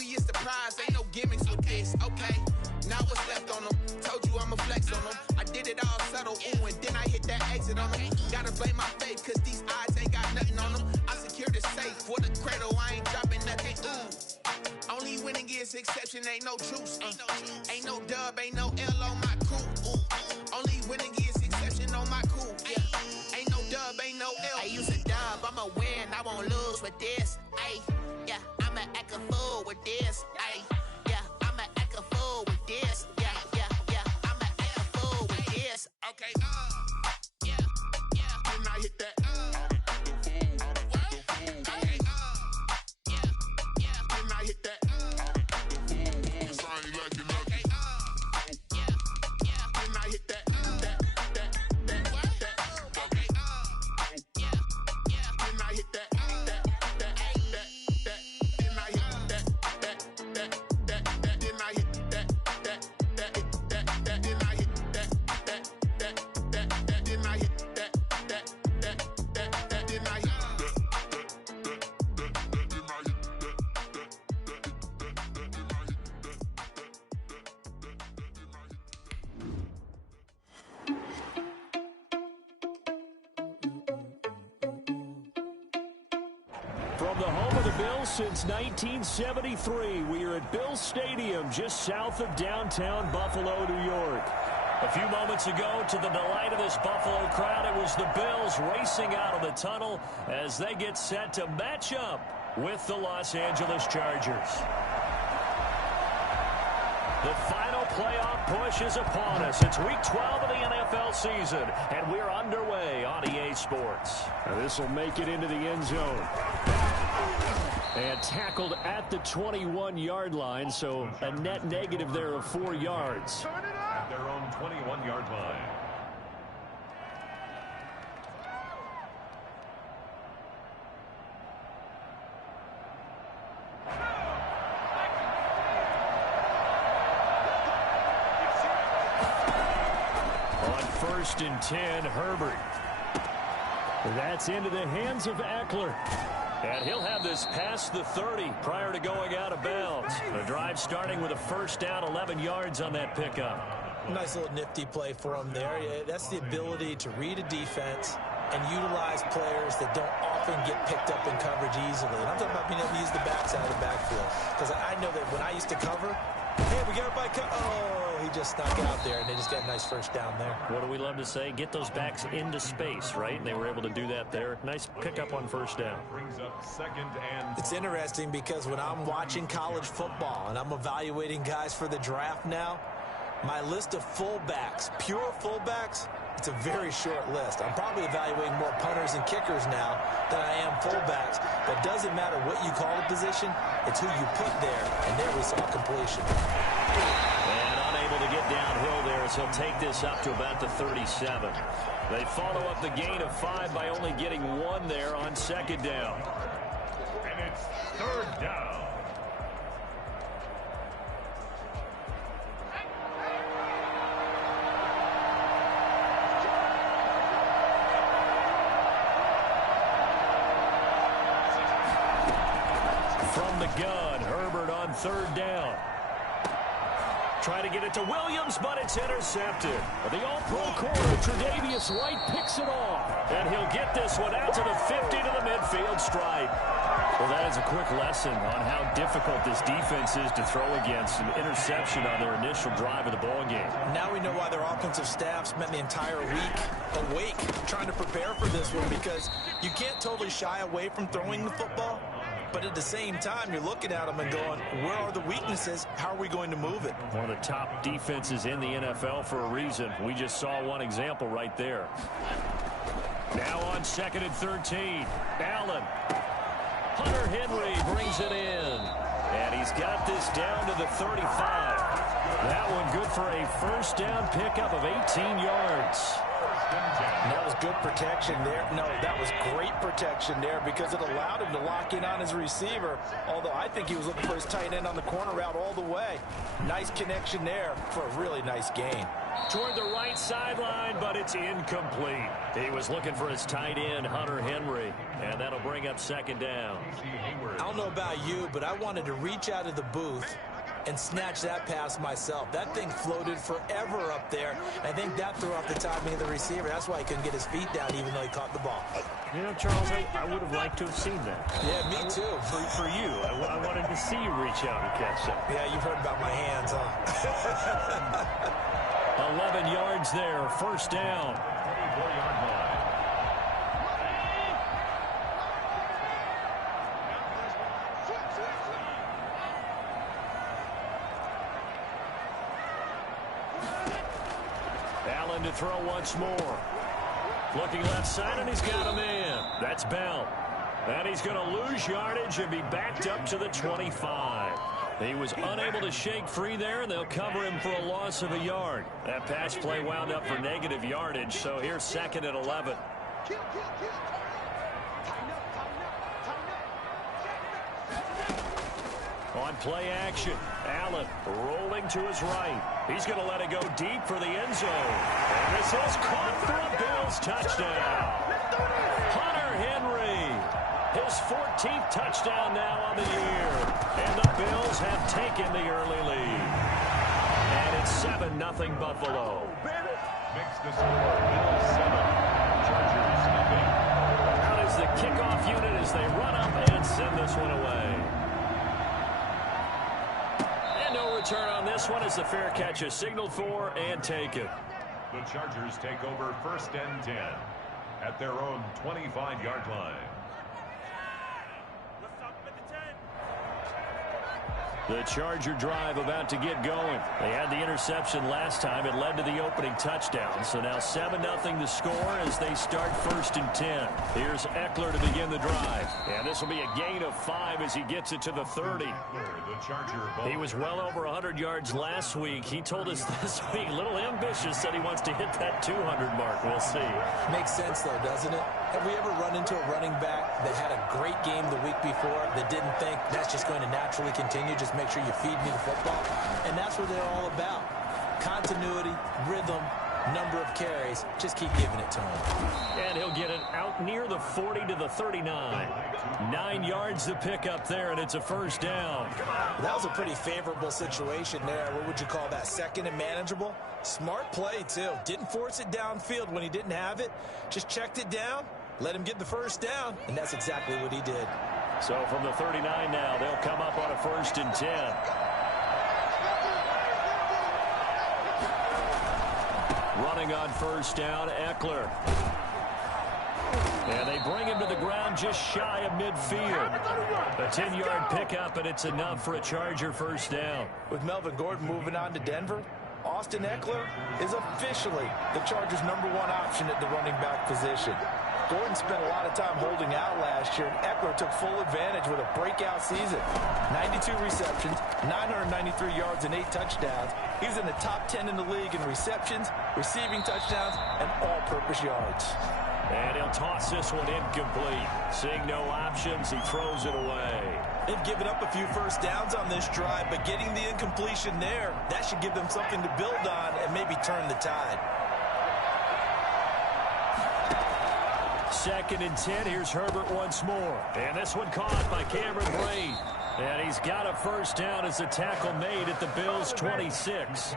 trophy is the prize, ain't no gimmicks with this, okay? Now what's left on them? Told you I'ma flex on them. I did it all subtle, ooh, and then I hit that exit on them. Gotta blame my faith, cause these eyes ain't got nothing on them. I secured the safe for the cradle, I ain't dropping nothing, ooh. Only winning is exception, ain't no truce, ain't no dub, ain't no L on my crew, ooh. Only winning is exception on my crew, yeah. Ain't no dub, ain't no L. I use a dub, I'ma win, I won't lose with this, ayy. Yeah, I'ma act a fool with this, ayy. Yeah, I'ma act a fool with this, yeah, I'ma act a fool with this. Okay, yeah, when I hit that, okay, yeah, when I hit that, yes, I ain't liking nothing. Okay, yeah, when I hit that, okay, yeah, when I hit that. From the home of the Bills since 1973, we are at Bills Stadium, just south of downtown Buffalo, New York. A few moments ago, to the delight of this Buffalo crowd, it was the Bills racing out of the tunnel as they get set to match up with the Los Angeles Chargers. The final playoff push is upon us. It's Week 12 of the NFL season, and we're underway on EA Sports. This will make it into the end zone. And tackled at the 21-yard line, so a net negative there of 4 yards. At their own 21-yard line. On 1st and 10, Herbert. That's into the hands of Eckler. And he'll have this past the 30 prior to going out of bounds. The drive starting with a first down, 11 yards on that pickup. Nice little nifty play for him there. Yeah, that's the ability to read a defense and utilize players that don't often get picked up in coverage easily. And I'm talking about being able to use the backside of the backfield. Because I know that when I used to cover, hey, we got everybody he just snuck out there, and they just got a nice first down there. What do we love to say? Get those backs into space, right? And they were able to do that there. Nice pickup on first down. Brings up 2nd and... It's interesting because when I'm watching college football and I'm evaluating guys for the draft now, my list of fullbacks, pure fullbacks, it's a very short list. I'm probably evaluating more punters and kickers now than I am fullbacks. But it doesn't matter what you call the position, it's who you put there. And there we saw completion. And unable to get downhill there, so he'll take this up to about the 37. They follow up the gain of 5 by only getting 1 there on 2nd down. And it's 3rd down. From the gun, Herbert on 3rd down. Try to get it to Williams, but it's intercepted. The all-pro corner, Tre'Davious White, picks it off. And he'll get this one out to the 50 to the midfield stripe. Well, that is a quick lesson on how difficult this defense is to throw against. An interception on their initial drive of the ball game. Now we know why their offensive staff spent the entire week awake trying to prepare for this one, because you can't totally shy away from throwing the football. But at the same time, you're looking at them and going, where are the weaknesses? How are we going to move it? One of the top defenses in the NFL for a reason. We just saw one example right there. Now on 2nd and 13, Allen. Hunter Henry brings it in. And he's got this down to the 35. That one good for a first down pickup of 18 yards. and 10. That was good protection there. No, that was great protection there because it allowed him to lock in on his receiver, although I think he was looking for his tight end on the corner route all the way. Nice connection there for a really nice gain. Toward the right sideline, but it's incomplete. He was looking for his tight end, Hunter Henry, and that'll bring up second down. I don't know about you, but I wanted to reach out of the booth and snatch that pass myself. That thing floated forever up there. I think that threw off the timing of the receiver. That's why he couldn't get his feet down even though he caught the ball. You know, Charles, I would have liked to have seen that. Yeah, me too. For you, I wanted to see you reach out and catch that. Yeah, you've heard about my hands, huh? 11 yards there, first down. 24-yard line. Allen to throw once more. Looking left side, and he's got a man. That's Bell. And he's going to lose yardage and be backed up to the 25. He was unable to shake free there, and they'll cover him for a loss of a yard. That pass play wound up for negative yardage, so here's second and 11. On play action, Allen rolling to his right. He's going to let it go deep for the end zone. And this is caught for a Bills touchdown. Hunter Henry, his 14th touchdown now on the year. And the Bills have taken the early lead. And it's 7-0 Buffalo. Makes the score Bills 7. Chargers nothing. Out is the kickoff unit as they run up and send this one away. And no return on this one as the fair catch is signaled for and taken. The Chargers take over first and 10 at their own 25-yard line. The Charger drive about to get going. They had the interception last time. It led to the opening touchdown. So now 7-0 the score as they start first and 10. Here's Eckler to begin the drive. And this will be a gain of 5 as he gets it to the 30. He was well over 100 yards last week. He told us this week, a little ambitious, said he wants to hit that 200 mark. We'll see. Makes sense, though, doesn't it? Have we ever run into a running back that had a great game the week before that didn't think that's just going to naturally continue? Just make sure you feed me the football. And that's what they're all about. Continuity, rhythm, number of carries. Just keep giving it to him. And he'll get it out near the 40 to the 39. 9 yards to pick up there, and it's a first down. That was a pretty favorable situation there. What would you call that? Second and manageable? Smart play, too. Didn't force it downfield when he didn't have it. Just checked it down, let him get the first down, and that's exactly what he did. So from the 39 now, they'll come up on a first and 10. Running on first down, Eckler. And they bring him to the ground just shy of midfield. A 10-yard pickup, and it's enough for a Charger first down. With Melvin Gordon moving on to Denver, Austin Eckler is officially the Chargers' #1 option at the running back position. Gordon spent a lot of time holding out last year, and Eckler took full advantage with a breakout season. 92 receptions, 993 yards, and 8 touchdowns. He's in the top 10 in the league in receptions, receiving touchdowns, and all-purpose yards. And he'll toss this one incomplete. Seeing no options, he throws it away. They've given up a few first downs on this drive, but getting the incompletion there, that should give them something to build on and maybe turn the tide. Second and 10. Here's Herbert once more. And this one caught by Cameron Brate. And he's got a first down as the tackle made at the Bills' 26.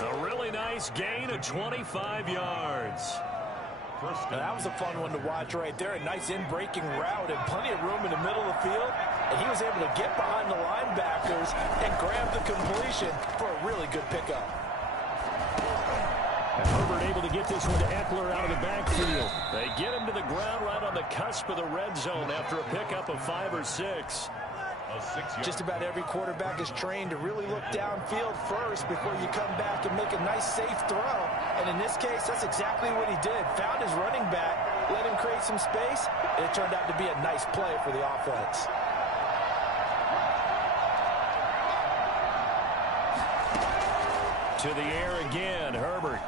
A really nice gain of 25 yards. Now, that was a fun one to watch right there. A nice in-breaking route and plenty of room in the middle of the field. And he was able to get behind the linebackers and grab the completion for a really good pickup. And Herbert able to get this one to Eckler out of the backfield. They get him to the ground right on the cusp of the red zone after a pickup of 5 or 6. Just about every quarterback is trained to really look downfield first before you come back and make a nice, safe throw. And in this case, that's exactly what he did. Found his running back, let him create some space, and it turned out to be a nice play for the offense. To the air again, Herbert.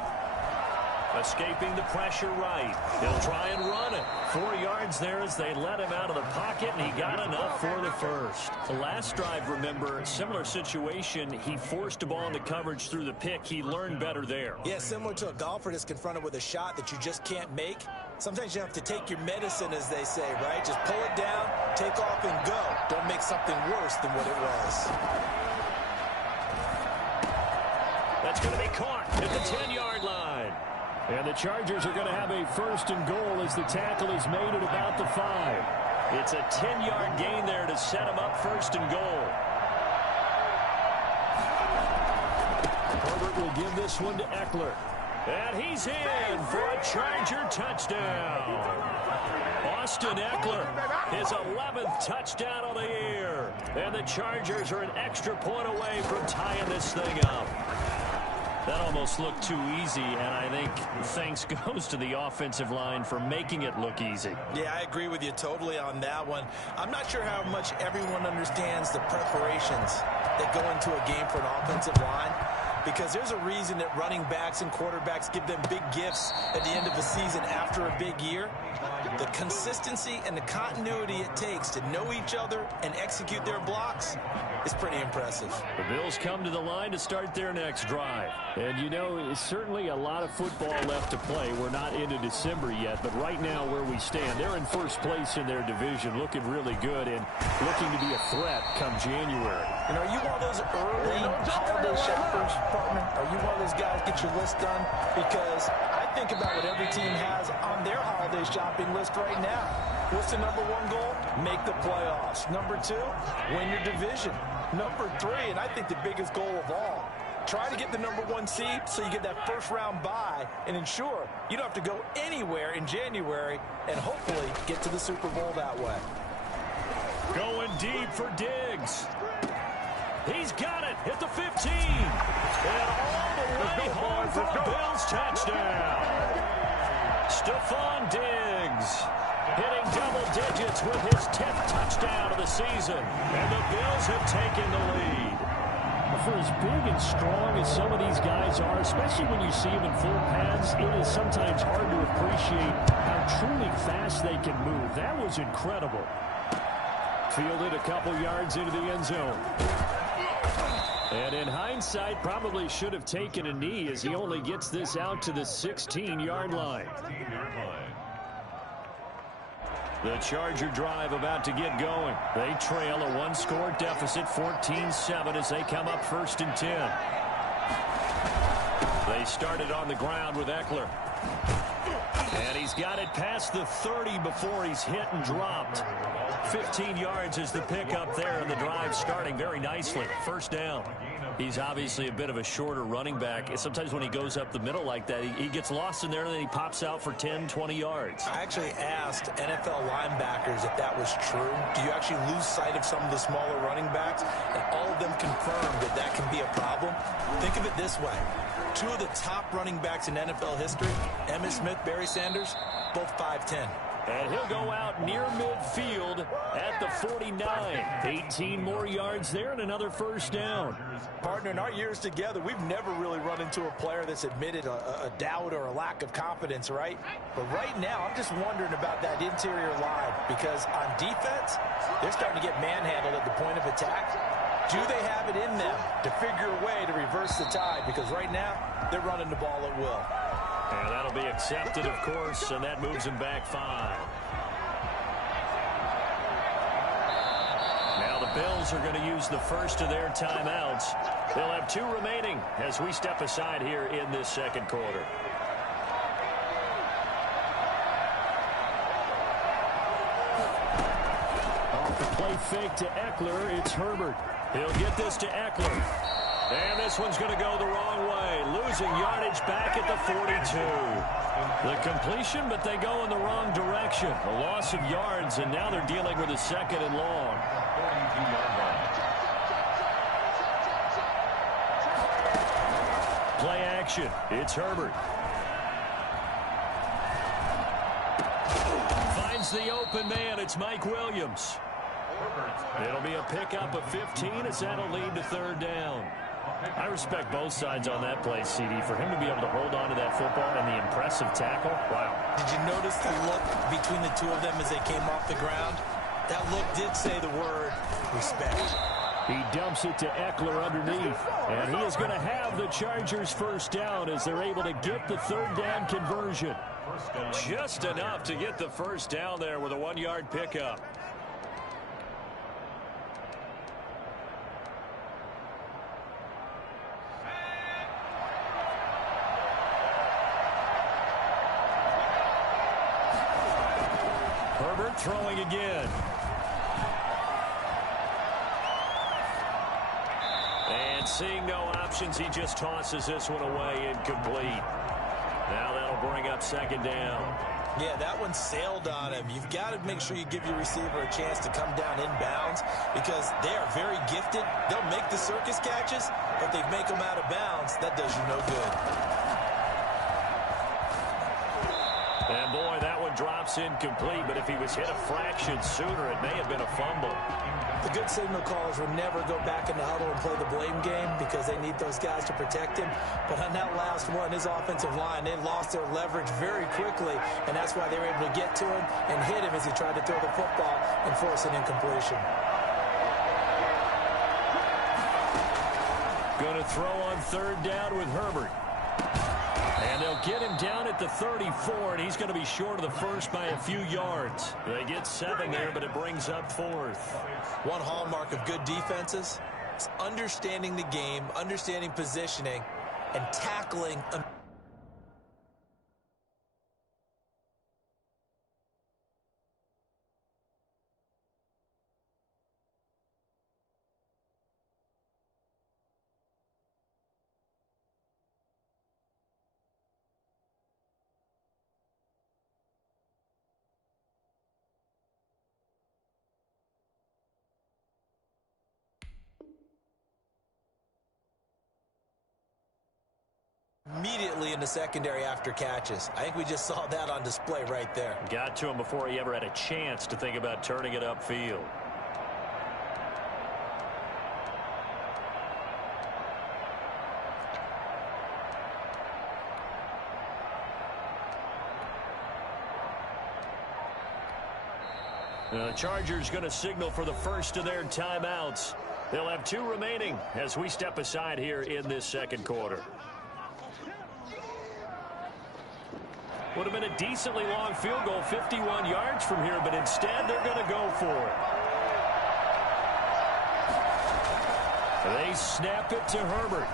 Escaping the pressure right. He'll try and run it. 4 yards there as they let him out of the pocket, and he got enough for the first. The last drive, remember, similar situation. He forced a ball into coverage through the pick. He learned better there. Yeah, similar to a golfer that's confronted with a shot that you just can't make. Sometimes you have to take your medicine, as they say, right? Just pull it down, take off, and go. Don't make something worse than what it was. That's going to be caught at the 10-yard line. And the Chargers are going to have a first and goal as the tackle is made at about the 5. It's a 10-yard gain there to set him up first and goal. Herbert will give this one to Eckler. And he's in for a Charger touchdown. Austin Eckler, his 11th touchdown of the year. And the Chargers are an extra point away from tying this thing up. That almost looked too easy, and I think thanks goes to the offensive line for making it look easy. Yeah, I agree with you totally on that one. I'm not sure how much everyone understands the preparations that go into a game for an offensive line, because there's a reason that running backs and quarterbacks give them big gifts at the end of the season after a big year. The consistency and the continuity it takes to know each other and execute their blocks is pretty impressive. The Bills come to the line to start their next drive. And, you know, it's certainly a lot of football left to play. We're not into December yet, but right now where we stand, they're in first place in their division, looking really good and looking to be a threat come January. And are you one of those early holiday shoppers, partner? Are you one of those guys get your list done? Because I think about what every team has on their holiday shopping list right now. What's the number 1 goal? Make the playoffs. Number 2, win your division. Number 3, and I think the biggest goal of all, try to get the number 1 seed so you get that first round bye and ensure you don't have to go anywhere in January and hopefully get to the Super Bowl that way. Going deep for Diggs. He's got it at the 15. And all the way home for a Bills touchdown. Stephon Diggs hitting double digits with his 10th touchdown of the season. And the Bills have taken the lead. For as big and strong as some of these guys are, especially when you see them in full pads, it is sometimes hard to appreciate how truly fast they can move. That was incredible. Fielded a couple yards into the end zone. And in hindsight, probably should have taken a knee as he only gets this out to the 16-yard line. The Charger drive about to get going. They trail a 1-score deficit, 14-7, as they come up first and 10. They started on the ground with Eckler. And he's got it past the 30 before he's hit and dropped. 15 yards is the pickup there, and the drive starting very nicely. First down. He's obviously a bit of a shorter running back. Sometimes when he goes up the middle like that, he gets lost in there, and then he pops out for 10, 20 yards. I actually asked NFL linebackers if that was true. Do you actually lose sight of some of the smaller running backs? And all of them confirmed that that can be a problem. Think of it this way. 2 of the top running backs in NFL history, Emmitt Smith, Barry Sanders, both 5'10". And he'll go out near midfield at the 49. 18 more yards there and another first down. Partner, in our years together, we've never really run into a player that's admitted a doubt or a lack of confidence, right? But right now, I'm just wondering about that interior line, because on defense, they're starting to get manhandled at the point of attack. Do they have it in them to figure a way to reverse the tide? Because right now, they're running the ball at will. And that'll be accepted, of course, and that moves him back 5. Now the Bills are going to use the first of their timeouts. They'll have 2 remaining as we step aside here in this second quarter. Off the play fake to Eckler, it's Herbert. He'll get this to Eckler. And this one's going to go the wrong way. Losing yardage back at the 42. The completion, but they go in the wrong direction. A loss of yards, and now they're dealing with a 2nd and long. Play action. It's Herbert. Finds the open man. It's Mike Williams. It'll be a pickup of 15 as that'll lead to 3rd down. I respect both sides on that play, CD. For him to be able to hold on to that football and the impressive tackle, wow. Did you notice the look between the two of them as they came off the ground? That look did say the word respect. He dumps it to Eckler underneath, and he is going to have the Chargers first down as they're able to get the third down conversion. Just enough to get the first down there with a 1-yard pickup. Herbert throwing again. And seeing no options, he just tosses this one away, incomplete. Now that'll bring up second down. Yeah, that one sailed on him. You've got to make sure you give your receiver a chance to come down inbounds because they are very gifted. They'll make the circus catches, but if they make them out of bounds, that does you no good. And boy, that one drops incomplete, but if he was hit a fraction sooner, it may have been a fumble. The good signal callers will never go back in the huddle and play the blame game because they need those guys to protect him. But on that last one, his offensive line, they lost their leverage very quickly, and that's why they were able to get to him and hit him as he tried to throw the football and force an incompletion. Going to throw on third down with Herbert. And they'll get him down at the 34, and he's going to be short of the first by a few yards. They get 7 there, but it brings up fourth. One hallmark of good defenses is understanding the game, understanding positioning, and tackling. Immediately in the secondary after catches. I think we just saw that on display right there. Got to him before he ever had a chance to think about turning it upfield. The Chargers going to signal for the first of their timeouts. They'll have 2 remaining as we step aside here in this second quarter. Would have been a decently long field goal, 51 yards from here, but instead they're going to go for it. They snap it to Herbert.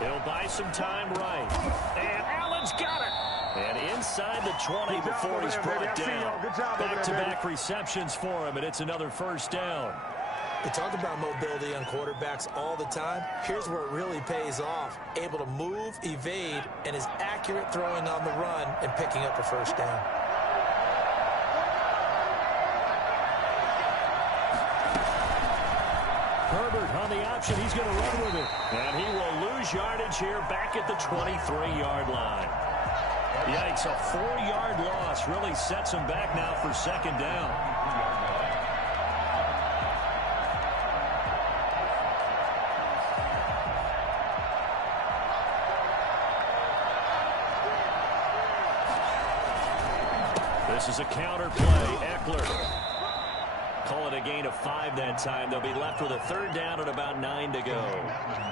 He'll buy some time right. And Allen's got it. And inside the 20 before he's brought down. Back-to-back receptions for him, and it's another first down. We talk about mobility on quarterbacks all the time. Here's where it really pays off. Able to move, evade, and is accurate throwing on the run and picking up a first down. Herbert on the option. He's going to run with it. And he will lose yardage here back at the 23-yard line. Yikes, a 4-yard loss really sets him back now for second down. This is a counter play. Eckler. Call it a gain of 5 that time. They'll be left with a third down and about 9 to go.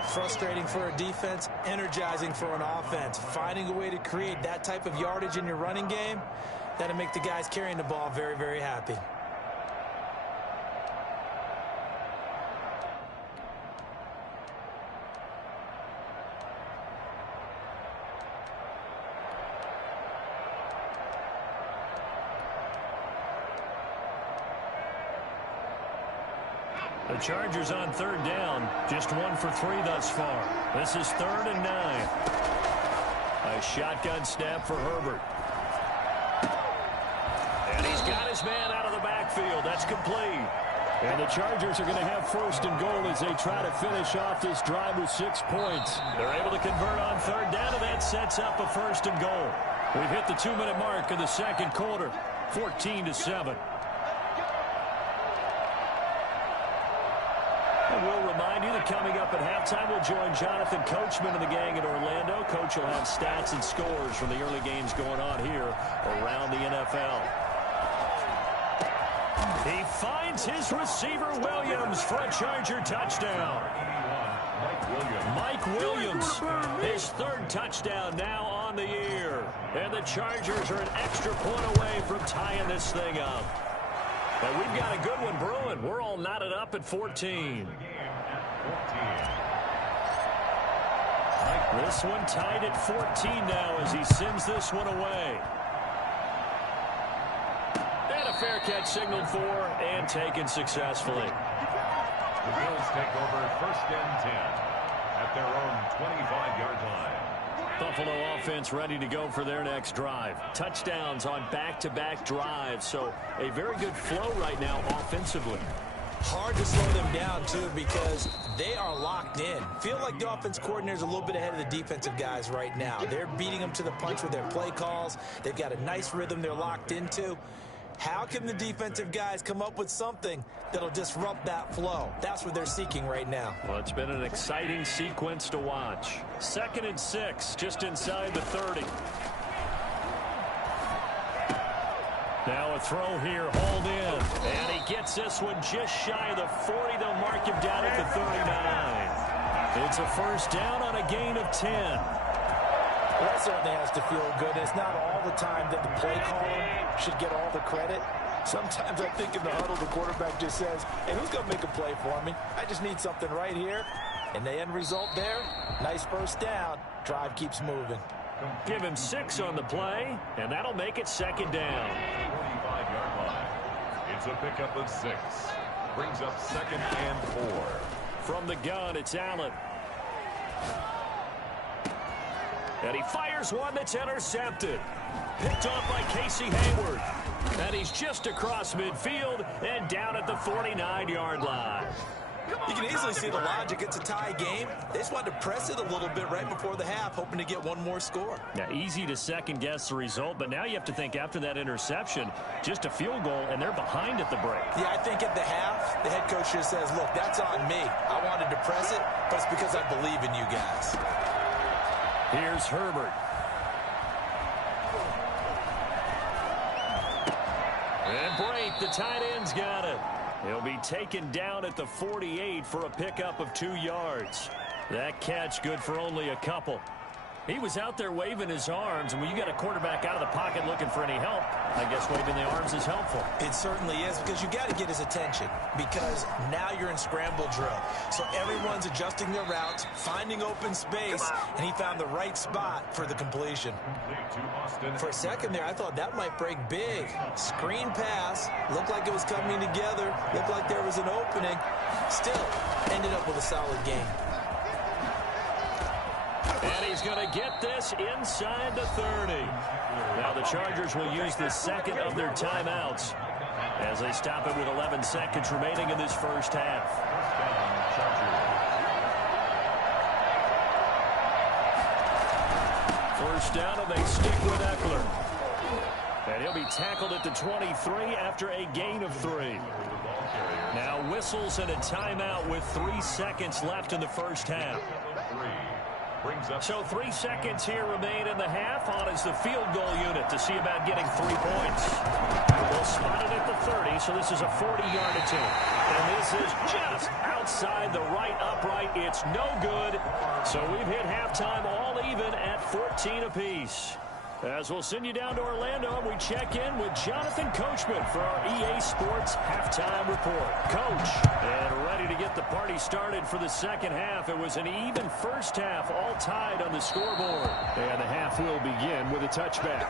Frustrating for a defense, energizing for an offense. Finding a way to create that type of yardage in your running game, that'll make the guys carrying the ball very, very happy. The Chargers on third down, just 1 for 3 thus far. This is 3rd and 9. A shotgun snap for Herbert. And he's got his man out of the backfield. That's complete. And the Chargers are going to have 1st and goal as they try to finish off this drive with 6 points. They're able to convert on third down, and that sets up a 1st and goal. We've hit the 2-minute mark in the second quarter, 14-7. And we'll remind you that coming up at halftime, we'll join Jonathan Coachman and the gang in Orlando. Coach will have stats and scores from the early games going on here around the NFL. He finds his receiver, Williams, for a Charger touchdown. Mike Williams, his third touchdown now on the year. And the Chargers are an extra point away from tying this thing up. And we've got a good one brewing. We're all knotted up at 14. This one tied at 14 now as he sends this one away. And a fair catch signaled for and taken successfully. The Bills take over first and 10 at their own 25-yard line. Buffalo offense ready to go for their next drive. Touchdowns on back-to-back drives, so a very good flow right now offensively. Hard to slow them down, too, because they are locked in. Feel like the offense coordinator is a little bit ahead of the defensive guys right now. They're beating them to the punch with their play calls. They've got a nice rhythm they're locked into. How can the defensive guys come up with something that'll disrupt that flow? That's what they're seeking right now. Well, it's been an exciting sequence to watch. 2nd and 6, just inside the 30. Now a throw here, hauled in. And he gets this one just shy of the 40. They'll mark him down at the 39. It's a first down on a gain of 10. Well, that certainly has to feel good. It's not all the time that the play caller should get all the credit. Sometimes I think in the huddle, the quarterback just says, hey, who's going to make a play for me? I just need something right here. And the end result there, nice first down. Drive keeps moving. Give him 6 on the play, and that'll make it second down. 45-yard line. It's a pickup of 6. Brings up 2nd and 4. From the gun, it's Allen. And he fires one that's intercepted. Picked off by Casey Hayward. And he's just across midfield and down at the 49-yard line. You can easily see the logic. It's a tie game. They just wanted to press it a little bit right before the half, hoping to get one more score. Now, easy to second-guess the result, but now you have to think after that interception, just a field goal, and they're behind at the break. Yeah, I think at the half, the head coach just says, look, that's on me. I wanted to press it, but it's because I believe in you guys. Here's Herbert. And Brate, the tight end's got it. He'll be taken down at the 48 for a pickup of 2 yards. That catch good for only a couple. He was out there waving his arms, and when you got a quarterback out of the pocket looking for any help, I guess waving the arms is helpful. It certainly is, because you got to get his attention, because now you're in scramble drill. So everyone's adjusting their routes, finding open space, and he found the right spot for the completion. For a second there, I thought that might break big. Screen pass, looked like it was coming together, looked like there was an opening. Still, ended up with a solid game. And he's going to get this inside the 30. Now the Chargers will use the second of their timeouts as they stop it with 11 seconds remaining in this first half. First down, and they stick with Eckler. And he'll be tackled at the 23 after a gain of 3. Now whistles and a timeout with 3 seconds left in the first half. So 3 seconds here remain in the half. On is the field goal unit to see about getting 3 points. They'll spot it at the 30, so this is a 40-yard attempt. And this is just outside the right upright. It's no good. So we've hit halftime all even at 14 apiece. As we'll send you down to Orlando, and we check in with Jonathan Coachman for our EA Sports Halftime Report. Coach, and ready to get the party started for the second half. It was an even first half, all tied on the scoreboard. And the half will begin with a touchback.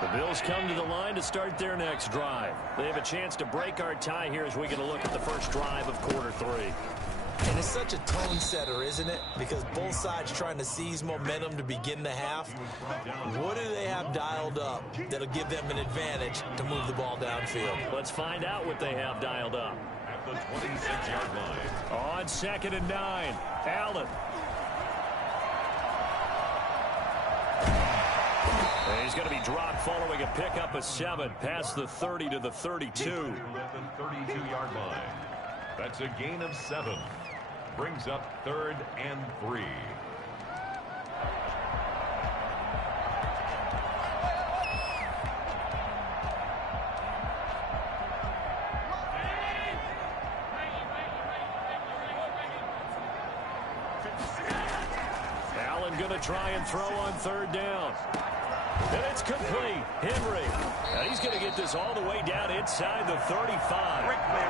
The Bills come to the line to start their next drive. They have a chance to break our tie here as we get a look at the first drive of quarter 3. And it's such a tone setter, isn't it? Because both sides trying to seize momentum to begin the half. What do they have dialed up that'll give them an advantage to move the ball downfield? Let's find out what they have dialed up. At the 26-yard line. On 2nd and 9, Allen. And he's going to be dropped following a pickup of 7 past the 30 to the 32. At the 32-yard line. That's a gain of 7. Brings up 3rd and 3. Allen going to try and throw on 3rd down. And it's complete. Henry. And he's going to get this all the way down inside the 35.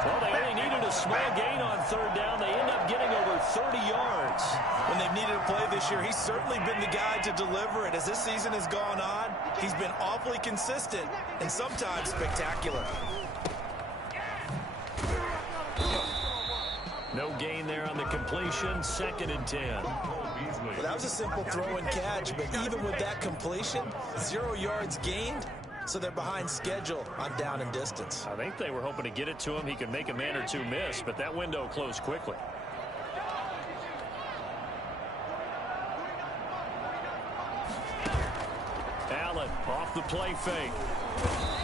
Well, they only needed a small gain on 3rd down. They end up getting over 30 yards. When they've needed a play this year, he's certainly been the guy to deliver it. As this season has gone on, he's been awfully consistent and sometimes spectacular. No gain there on the completion. 2nd and 10. Well, that was a simple throw and catch, but even with that completion, 0 yards gained, so they're behind schedule on down and distance. I think they were hoping to get it to him. He could make a man or two miss, but that window closed quickly. Allen off the play fake.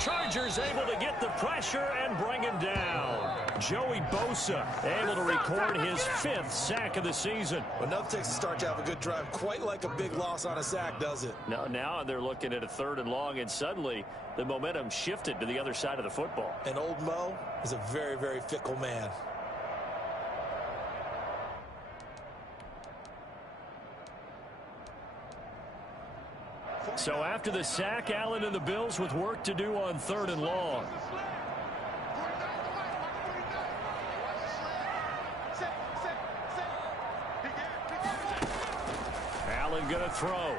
Chargers able to get the pressure and bring him down. Joey Bosa able to record his 5th sack of the season. Enough takes a start to have a good drive, quite like a big loss on a sack, does it? Now they're looking at a 3rd and long, and suddenly the momentum shifted to the other side of the football. And old Mo is a very, very fickle man. So after the sack, Allen and the Bills with work to do on 3rd and long. Allen going to throw.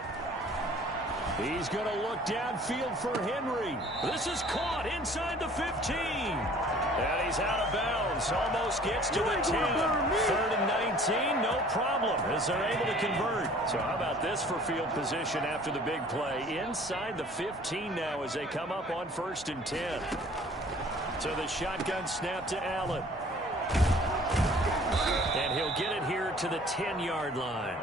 He's going to look downfield for Henry. This is caught inside the 15. And he's out of bounds. Almost gets to the 10. 3rd and 19, no problem, as they're able to convert. So how about this for field position after the big play? Inside the 15 now as they come up on 1st and 10. So the shotgun snap to Allen. And he'll get it here to the 10-yard line.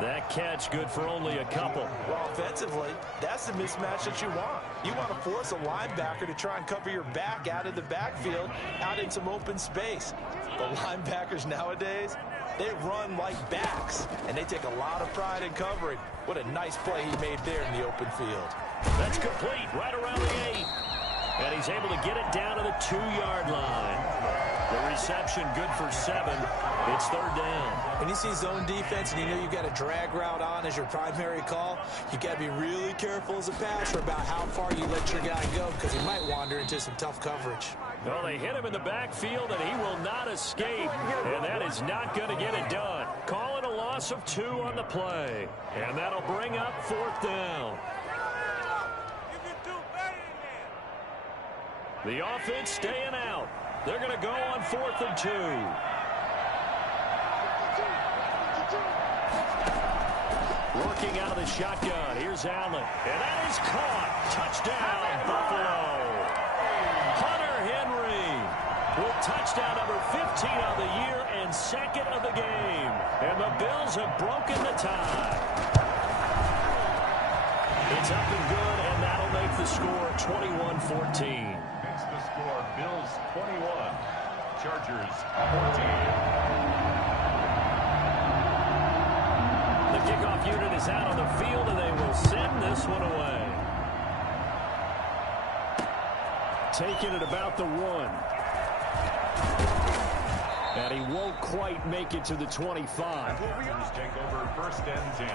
That catch good for only a couple. Well, offensively, that's the mismatch that you want. You want to force a linebacker to try and cover your back out of the backfield, out in some open space. But linebackers nowadays, they run like backs, and they take a lot of pride in covering. What a nice play he made there in the open field. That's complete right around the 8. And he's able to get it down to the 2-yard line. The reception good for 7. It's 3rd down. When you see zone defense and you know you've got a drag route on as your primary call, you got to be really careful as a passer about how far you let your guy go, because he might wander into some tough coverage. Well, they hit him in the backfield, and he will not escape. And that is not going to get it done. Call it a loss of 2 on the play. And that'll bring up 4th down. The offense staying out. They're going to go on 4th and 2. Working out of the shotgun. Here's Allen. And that is caught. Touchdown, Buffalo. Hunter Henry with touchdown number 15 of the year and 2nd of the game. And the Bills have broken the tie. It's up and good, and that'll make the score 21-14. Makes the score Bills 21, Chargers 14. The kickoff unit is out on the field, and they will send this one away. Taking it about the 1. And he won't quite make it to the 25. Chargers take over 1st and 10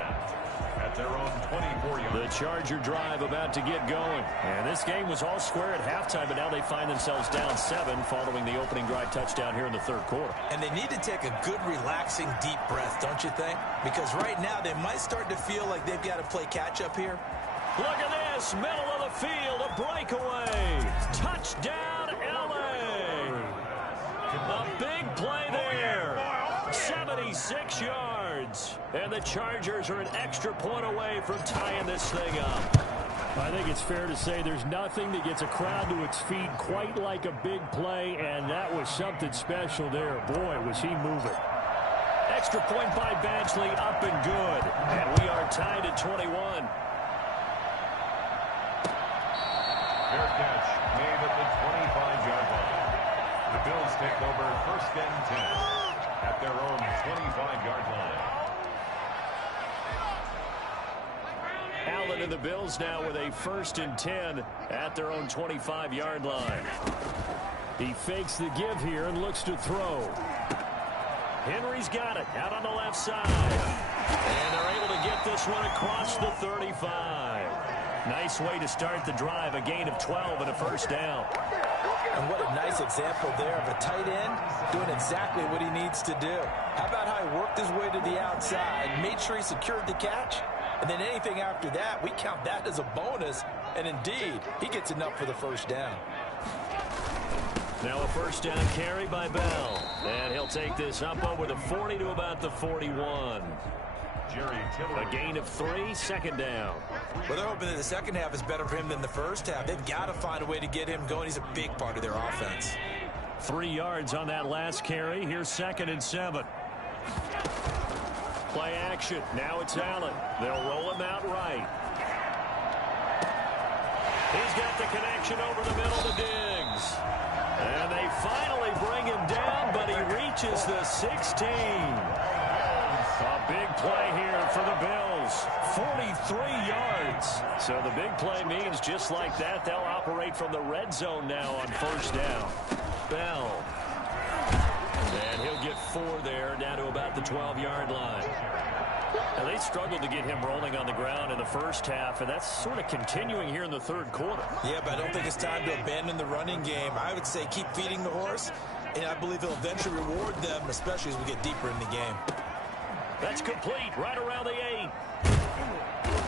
at their own 24-yard. The Charger drive about to get going. And this game was all square at halftime, but now they find themselves down 7 following the opening drive touchdown here in the 3rd quarter. And they need to take a good, relaxing, deep breath, don't you think? Because right now they might start to feel like they've got to play catch-up here. Look at this, middle of the field, a breakaway. Touchdown, LA. A big play there. 76 yards. And the Chargers are an extra point away from tying this thing up. I think it's fair to say there's nothing that gets a crowd to its feet quite like a big play, and that was something special there. Boy, was he moving. Extra point by Badgley, up and good. And we are tied at 21. Fair catch made at the 25-yard line. The Bills take over 1st and 10 at their own 25-yard line. Allen and the Bills now with a 1st and 10 at their own 25-yard line. He fakes the give here and looks to throw. Henry's got it out on the left side. And they're able to get this one across the 35. Nice way to start the drive, a gain of 12 and a 1st down. And what a nice example there of a tight end doing exactly what he needs to do. How about how he worked his way to the outside, made sure he secured the catch, and then anything after that, we count that as a bonus. And indeed, he gets enough for the 1st down. Now a 1st down carry by Bell. And he'll take this up over the 40 to about the 41. A gain of 3, 2nd down. Well, they're hoping that the second half is better for him than the first half. They've got to find a way to get him going. He's a big part of their offense. 3 yards on that last carry. Here's 2nd and 7. Play action. Now it's Allen. They'll roll him out right. He's got the connection over the middle to Diggs. And they finally bring him down, but he reaches the 16. A big play here for the Bills. 43 yards. So the big play means just like that, they'll operate from the red zone now on 1st down. Bell. And he'll get 4 there, down to about the 12-yard line. Now, they struggled to get him rolling on the ground in the first half, and that's sort of continuing here in the 3rd quarter. Yeah, but I don't think it's time to abandon the running game. I would say keep feeding the horse, and I believe he'll eventually reward them, especially as we get deeper in the game. That's complete, right around the 8.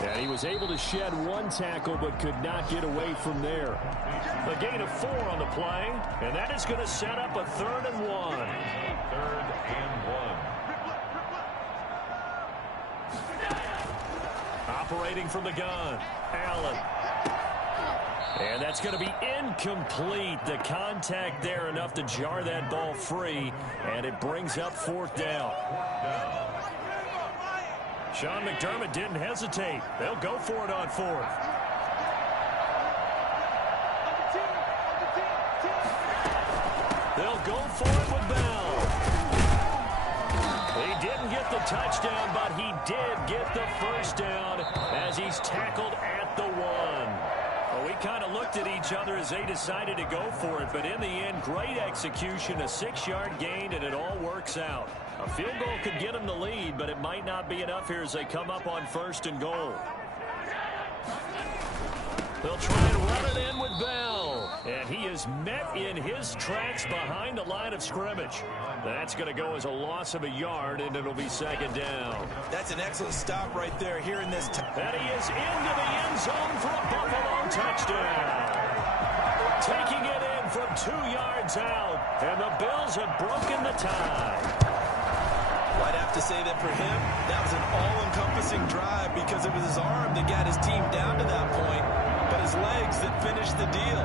And he was able to shed 1 tackle, but could not get away from there. A gain of 4 on the play, and that is going to set up a 3rd and 1. 3rd and 1. Operating from the gun, Allen. And that's going to be incomplete. The contact there enough to jar that ball free, and it brings up 4th down. Sean McDermott didn't hesitate. They'll go for it on 4th. They'll go for it with Bell. He didn't get the touchdown, but he did get the 1st down as he's tackled at the 1. Well, we kind of looked at each other as they decided to go for it, but in the end, great execution, a 6-yard gain, and it all works out. A field goal could get them the lead, but it might not be enough here as they come up on 1st and goal. They'll try and run it in with Bell. And he is met in his tracks behind the line of scrimmage. That's going to go as a loss of a yard, and it'll be 2nd down. That's an excellent stop right there here in this. And he is into the end zone for a Buffalo touchdown. Taking it in from 2 yards out, and the Bills have broken the tie. I'd have to say that for him, that was an all-encompassing drive because it was his arm that got his team down to that point, but his legs that finished the deal.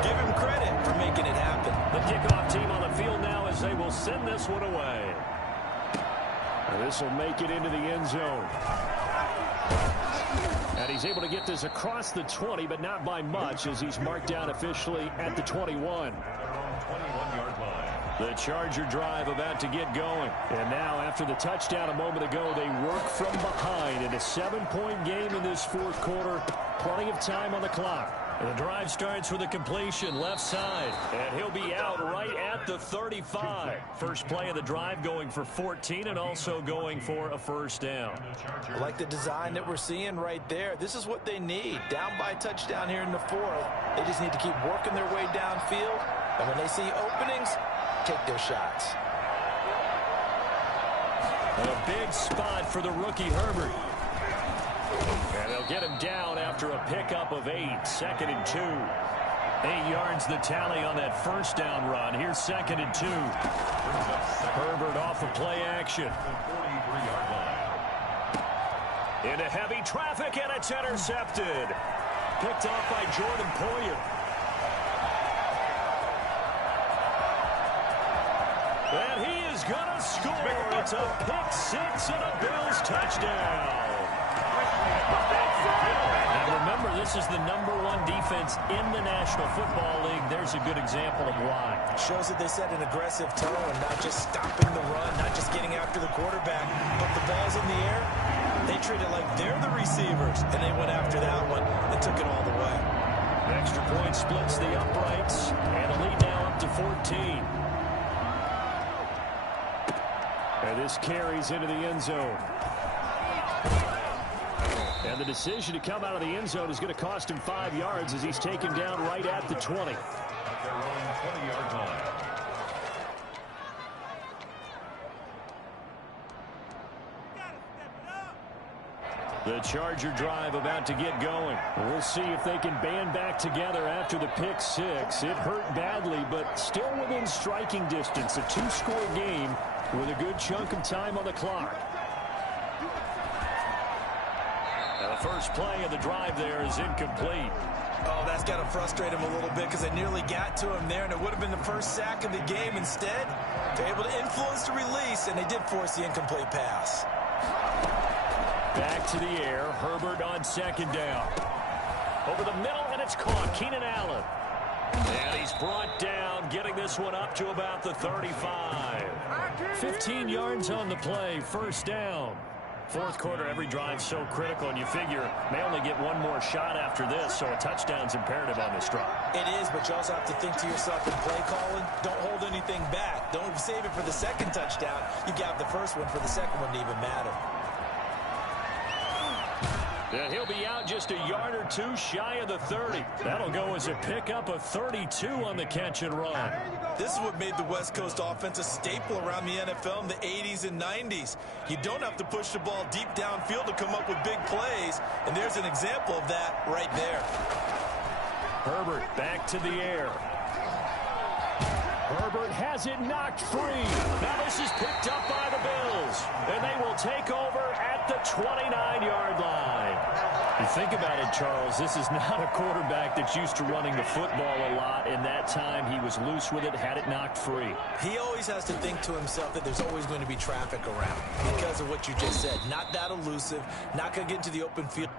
Give him credit for making it happen. The kickoff team on the field now as they will send this one away. And this will make it into the end zone. And he's able to get this across the 20, but not by much as he's marked down officially at the 21. 21-yard line. The Charger drive about to get going. And now, after the touchdown a moment ago, they work from behind in a 7-point game in this 4th quarter. Plenty of time on the clock. And the drive starts with a completion left side. And he'll be out right at the 35. First play of the drive going for 14 and also going for a 1st down. I like the design that we're seeing right there. This is what they need. Down by a touchdown here in the 4th. They just need to keep working their way downfield. And when they see openings, take their shots. And a big spot for the rookie Herbert. And they'll get him down after a pickup of 8. 2nd and 2. 8 yards the tally on that 1st down run. Here's 2nd and 2. Herbert off of play action. 43-yard line. Into heavy traffic, and it's intercepted. Picked off by Jordan Poyer. And he is going to score. It's a pick 6 and a Bills touchdown. And remember remember, this is the #1 defense in the National Football League. There's a good example of why. Shows that they set an aggressive tone, not just stopping the run, not just getting after the quarterback, but the ball's in the air. They treat it like they're the receivers, and they went after that one and took it all the way. Extra point splits the uprights, and a lead now up to 14. And this carries into the end zone. And the decision to come out of the end zone is going to cost him 5 yards as he's taken down right at the 20. At their own 20-yard line. The Charger drive about to get going. We'll see if they can band back together after the pick six. It hurt badly, but still within striking distance. A 2-score game with a good chunk of time on the clock. Now the first play of the drive there is incomplete. Oh, that's got to frustrate him a little bit because they nearly got to him there, and it would have been the first sack of the game. Instead, they're able to influence the release, and they did force the incomplete pass. Back to the air. Herbert on second down. Over the middle, and it's caught. Keenan Allen. And he's brought down, getting this one up to about the 35. 15 yards on the play. First down. Fourth quarter, every drive so critical, and you figure may only get one more shot after this, so a touchdown's imperative on this drive. It is, but you also have to think to yourself in play calling, don't hold anything back. Don't save it for the second touchdown. You got the first one for the second one to even matter. And he'll be out just a yard or two shy of the 30. That'll go as a pickup of 32 on the catch and run. This is what made the West Coast offense a staple around the NFL in the 80s and 90s. You don't have to push the ball deep downfield to come up with big plays, and there's an example of that right there. Herbert back to the air. Herbert has it knocked free. Now this is picked up by the Bills, and they will take over at the 29-yard line. You think about it, Charles, this is not a quarterback that's used to running the football a lot. In that time, he was loose with it, had it knocked free. He always has to think to himself that there's always going to be traffic around because of what you just said. Not that elusive, not going to get into the open field.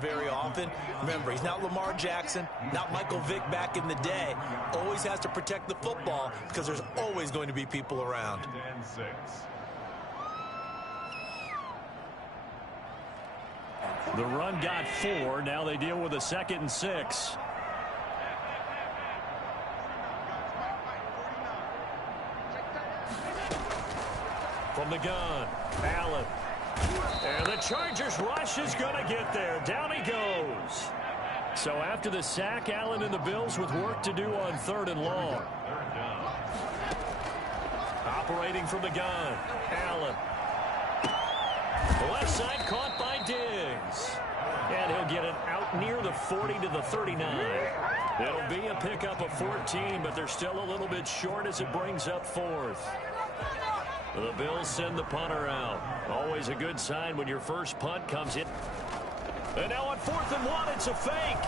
Very often. Remember, he's not Lamar Jackson, not Michael Vick back in the day. Always has to protect the football because there's always going to be people around. And 6. The run got 4. Now they deal with a 2nd and 6. From the gun, Allen. And the Chargers rush is going to get there. Down he goes. So after the sack, Allen and the Bills with work to do on 3rd and long. Operating from the gun, Allen. The left side caught by Diggs. And he'll get it out near the 40 to the 39. It'll be a pickup of 14, but they're still a little bit short as it brings up 4th. The Bills send the punter out. Always a good sign when your first punt comes in. And now on 4th and 1, it's a fake.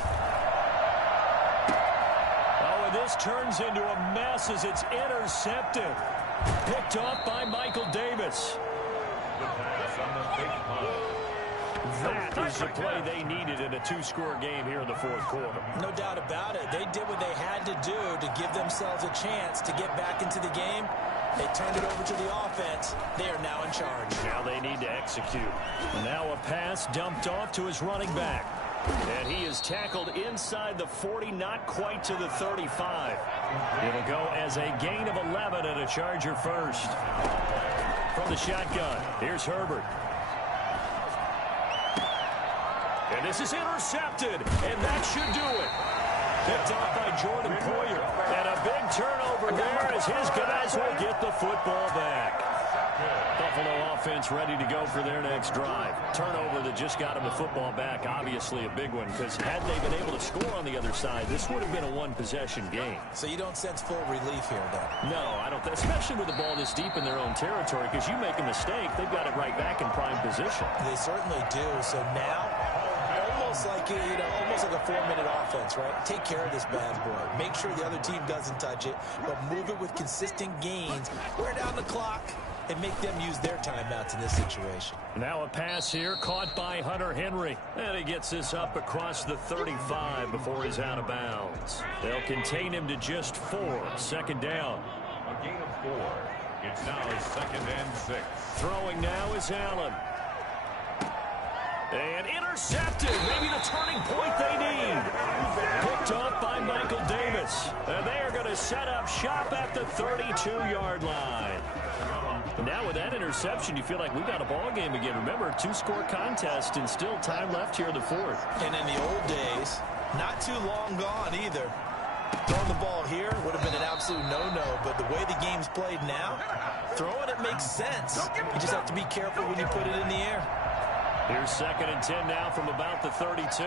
Oh, and this turns into a mess as it's intercepted. Picked off by Michael Davis. The pass on the fake punt. That is the play they needed in a 2-score game here in the 4th quarter. No doubt about it. They did what they had to do to give themselves a chance to get back into the game. They turned it over to the offense. They are now in charge. Now they need to execute. Now a pass dumped off to his running back. And he is tackled inside the 40, not quite to the 35. It'll go as a gain of 11 and a Charger first. From the shotgun, here's Herbert. And this is intercepted, and that should do it. Picked off by Jordan Poyer. And a big turnover there as his guys will get the football back. Buffalo offense ready to go for their next drive. Turnover that just got them the football back, obviously a big one, because had they been able to score on the other side, this would have been a one-possession game. So you don't sense full relief here, then? No, I don't, especially with the ball this deep in their own territory, because you make a mistake, they've got it right back in prime position. They certainly do. So now, almost like a 4-minute offense, right? Take care of this bad boy. Make sure the other team doesn't touch it, but move it with consistent gains. Wear down the clock and make them use their timeouts in this situation. Now a pass here caught by Hunter Henry. And he gets this up across the 35 before he's out of bounds. They'll contain him to just 4. Second down. A gain of 4. It's now 2nd and 6. Throwing now is Allen. And intercepted. Maybe the turning point they need. Picked off by Michael Davis. And they are going to set up shop at the 32-yard line. Now with that interception, you feel like we've got a ball game again. Remember, 2-score contest and still time left here in the 4th. And in the old days, not too long gone either. Throwing the ball here would have been an absolute no-no, but the way the game's played now, throwing it makes sense. You just have to be careful when you put it in the air. Here's 2nd and 10 now from about the 32.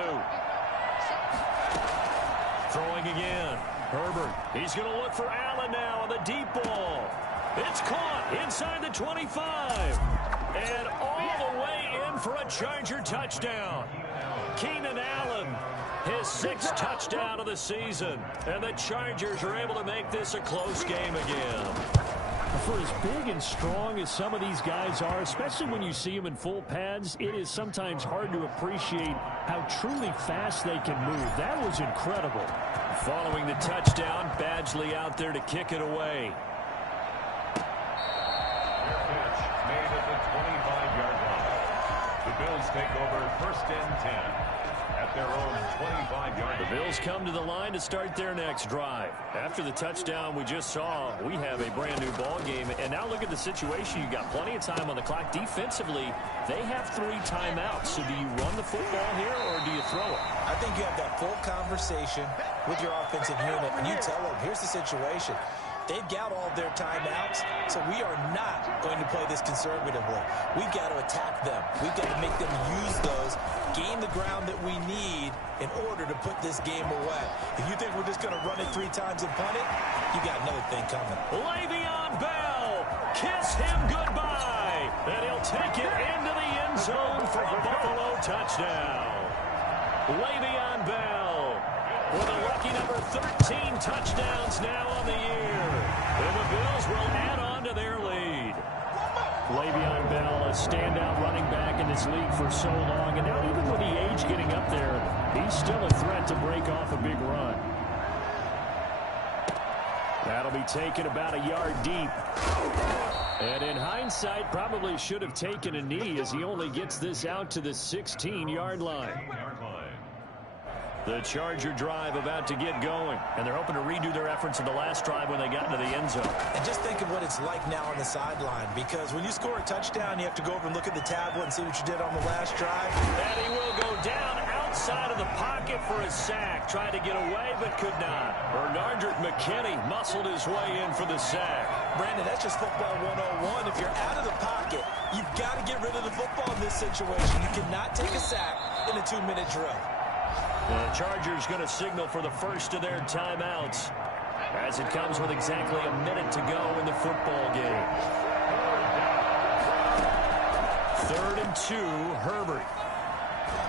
Throwing again. Herbert. He's going to look for Allen now on the deep ball. It's caught inside the 25. And all the way in for a Charger touchdown. Keenan Allen, his 6th touchdown of the season. And the Chargers are able to make this a close game again. For as big and strong as some of these guys are, especially when you see them in full pads, it is sometimes hard to appreciate how truly fast they can move. That was incredible. Following the touchdown, Badgley out there to kick it away. Pitch made at the 25-yard line. The Bills take over 1st and 10. At their own 25-yard line. The Bills come to the line to start their next drive. After the touchdown we just saw, we have a brand new ball game. And now look at the situation. You got plenty of time on the clock. Defensively, they have 3 timeouts. So do you run the football here or do you throw it? I think you have that full conversation with your offensive unit, and you tell them, here's the situation. They've got all their timeouts, so we are not going to play this conservatively. We've got to attack them. We've got to make them use those, gain the ground that we need in order to put this game away. If you think we're just going to run it 3 times and punt it, you got another thing coming. Le'Veon Bell, kiss him goodbye. And he'll take it into the end zone for a Buffalo touchdown. Le'Veon Bell with a lucky number 13 touchdowns now on the year. And the Bills will add on to their lead. Le'Veon Bell, a standout running back in this league for so long. And now even with the age getting up there, he's still a threat to break off a big run. That'll be taken about a yard deep. And in hindsight, probably should have taken a knee as he only gets this out to the 16-yard line. The Charger drive about to get going, and they're hoping to redo their efforts in the last drive when they got into the end zone. And just think of what it's like now on the sideline, because when you score a touchdown, you have to go over and look at the tablet and see what you did on the last drive. And he will go down outside of the pocket for a sack. Tried to get away, but could not. Bernardrick McKinney muscled his way in for the sack. Brandon, that's just football 101. If you're out of the pocket, you've got to get rid of the football in this situation. You cannot take a sack in a 2-minute drill. The Chargers going to signal for the first of their timeouts as it comes with exactly a minute to go in the football game. 3rd and 2, Herbert.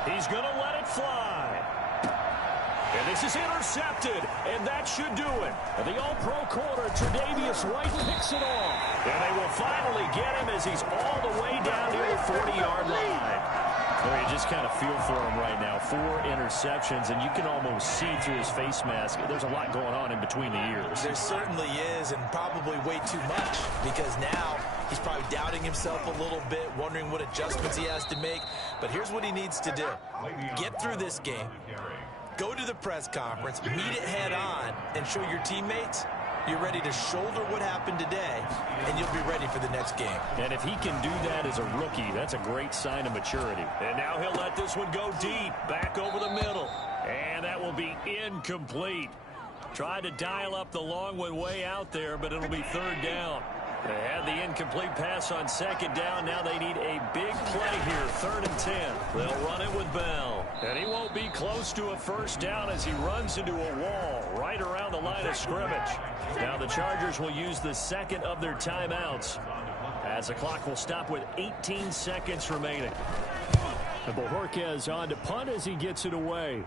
He's going to let it fly. And this is intercepted, and that should do it. And the all-pro corner, Tre'Davious White, picks it off. And they will finally get him as he's all the way down near the 40-yard line. Well, you just kind of feel for him right now. 4 interceptions, and you can almost see through his face mask. There's a lot going on in between the ears. There certainly is, and probably way too much, because now he's probably doubting himself a little bit, wondering what adjustments he has to make. But here's what he needs to do. Get through this game, go to the press conference, meet it head on, and show your teammates you're ready to shoulder what happened today, and you'll be ready for the next game. And if he can do that as a rookie, that's a great sign of maturity. And now he'll let this one go deep, back over the middle. And that will be incomplete. Tried to dial up the long one way out there, but it'll be 3rd down. They had the incomplete pass on second down. Now they need a big play here, 3rd and 10. They'll run it with Bell. And he won't be close to a first down as he runs into a wall right around the line of scrimmage. Now the Chargers will use the second of their timeouts as the clock will stop with 18 seconds remaining. And Bojorquez on to punt as he gets it away.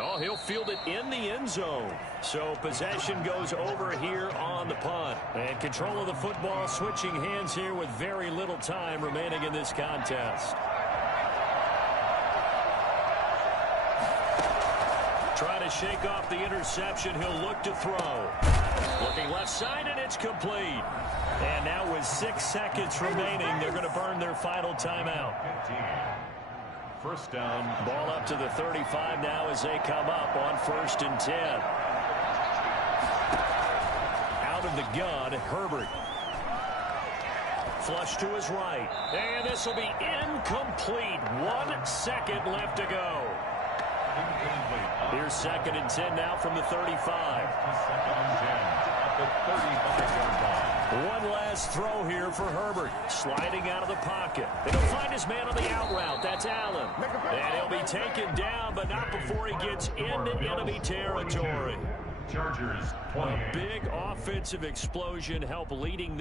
Oh, he'll field it in the end zone. So possession goes over here on the punt. And control of the football switching hands here with very little time remaining in this contest. Trying to shake off the interception. He'll look to throw. Looking left side, and it's complete. And now with 6 seconds remaining, they're going to burn their final timeout. 1st down. Ball up to the 35 now as they come up on 1st and 10. Out of the gun, Herbert. Flush to his right. And this will be incomplete. 1 second left to go. Here's 2nd and 10 now from the 35. 2nd and 10 at the 35-yard line. One last throw here for Herbert. Sliding out of the pocket. And he'll find his man on the out route. That's Allen. And he'll be taken down, but not before he gets into enemy territory. Chargers 20. A big offensive explosion help leading them.